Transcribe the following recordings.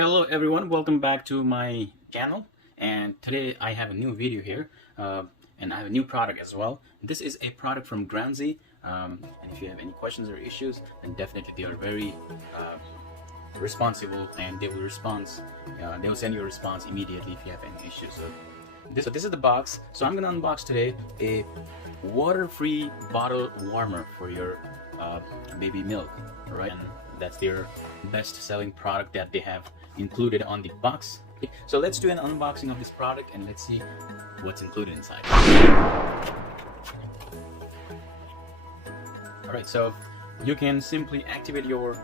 Hello everyone, welcome back to my channel, and today I have a new video here and I have a new product as well. This is a product from Grownsy, and if you have any questions or issues, then definitely they are very responsible, and they will they will send you a response immediately if you have any issues. So this is the box. So I'm going to unbox today a water-free bottle warmer for your baby milk, right? And that's their best-selling product that they have included on the box. So let's do an unboxing of this product and let's see what's included inside. Alright, so you can simply activate your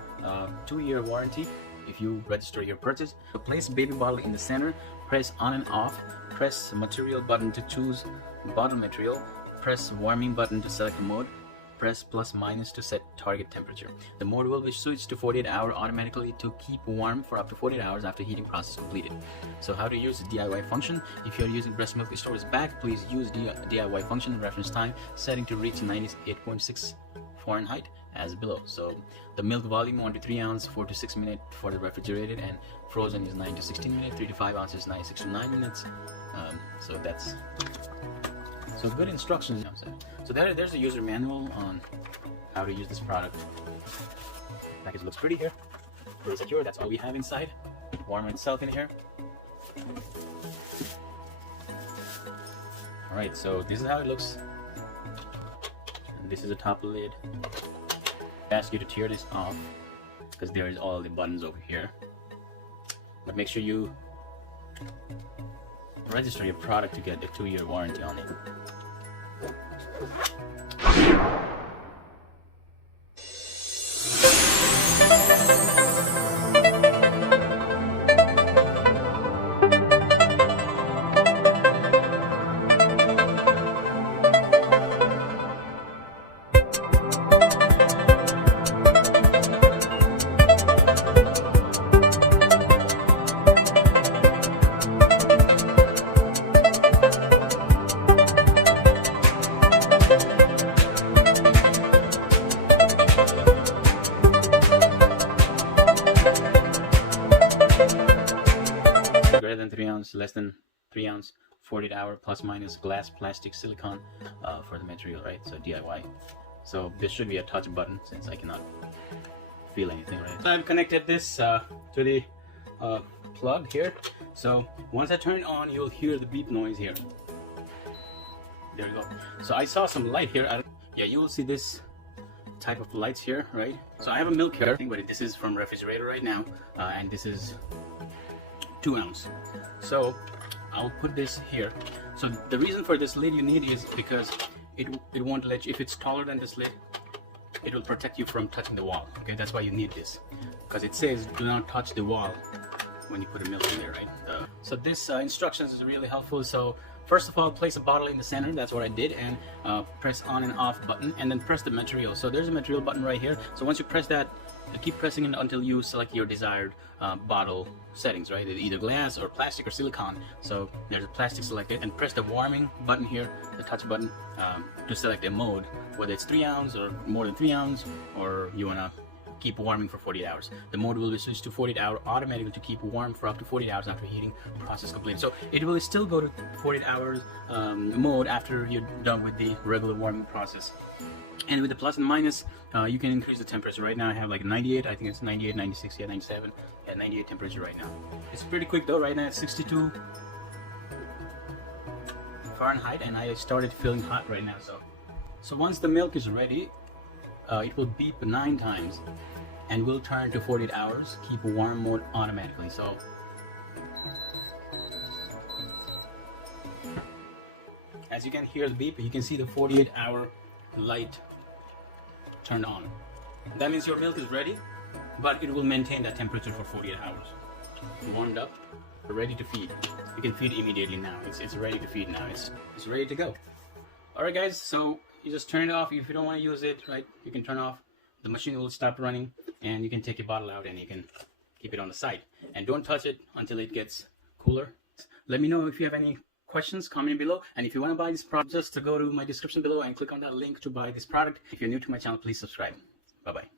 2-year warranty if you register your purchase. So place baby bottle in the center, press on and off, press material button to choose bottle material, press warming button to select the mode, press plus minus to set target temperature. The mode will be switched to 48-hour automatically to keep warm for up to 48 hours after heating process completed. So how to use the DIY function? If you are using breast milk stores back, please use DIY function in reference time setting to reach 98.6 Fahrenheit as below. So the milk volume 1 to 3 ounce, 4 to 6 minutes for the refrigerated, and frozen is 9 to 16 minutes, 3 to 5 ounces, 96 to 9 minutes. So good instructions. So there's a user manual on how to use this product. Package looks pretty here. Pretty secure. That's all we have inside. Warmer itself in here. Alright, so this is how it looks. And this is the top lid. I ask you to tear this off because there is all the buttons over here. But make sure you register your product to get a 2-year warranty on it. Greater than 3 ounce, less than 3 ounce, 48-hour plus minus glass, plastic, silicone for the material, right? So DIY. So this should be a touch button since I cannot feel anything, right? So I've connected this to the plug here. So once I turn it on, you'll hear the beep noise here. There we go. So I saw some light here. Yeah, you will see this type of lights here, right? So I have a milk here, but this is from refrigerator right now, and this is 2 ounce. So I'll put this here. So the reason for this lid you need is because it won't let you, if it's taller than this lid, it will protect you from touching the wall. Okay, that's why you need this, because it says do not touch the wall when you put a milk in there, right? So this instructions is really helpful. So first of all, place a bottle in the center. That's what I did, and press on and off button, and then press the material. So there's a material button right here. So once you press that, keep pressing it until you select your desired bottle settings, right? Either glass or plastic or silicone. So there's a plastic selected, and press the warming button here, the touch button, to select a mode, whether it's 3 ounce or more than 3 ounce, or you want to keep warming for 48 hours. The mode will be switched to 48-hour automatically to keep warm for up to 48 hours after heating process completed. So it will still go to 48 hours mode after you're done with the regular warming process. And with the plus and minus, you can increase the temperature. Right now I have like 98, I think it's 98, 96, yeah, 97, yeah, 98 temperature right now. It's pretty quick though. Right now it's 62 Fahrenheit, and I started feeling hot right now. So once the milk is ready, it will beep 9 times and will turn to 48 hours, keep warm mode automatically. So as you can hear the beep, you can see the 48-hour light turned on. That means your milk is ready, but it will maintain that temperature for 48 hours. Warmed up, ready to feed. You can feed immediately now. It's ready to feed now. It's ready to go. Alright guys, so you just turn it off. If you don't want to use it, right, you can turn off. The machine will stop running, and you can take your bottle out and you can keep it on the side. And don't touch it until it gets cooler. Let me know if you have any questions, comment below. And if you want to buy this product, just to go to my description below and click on that link to buy this product. If you're new to my channel, please subscribe. Bye bye.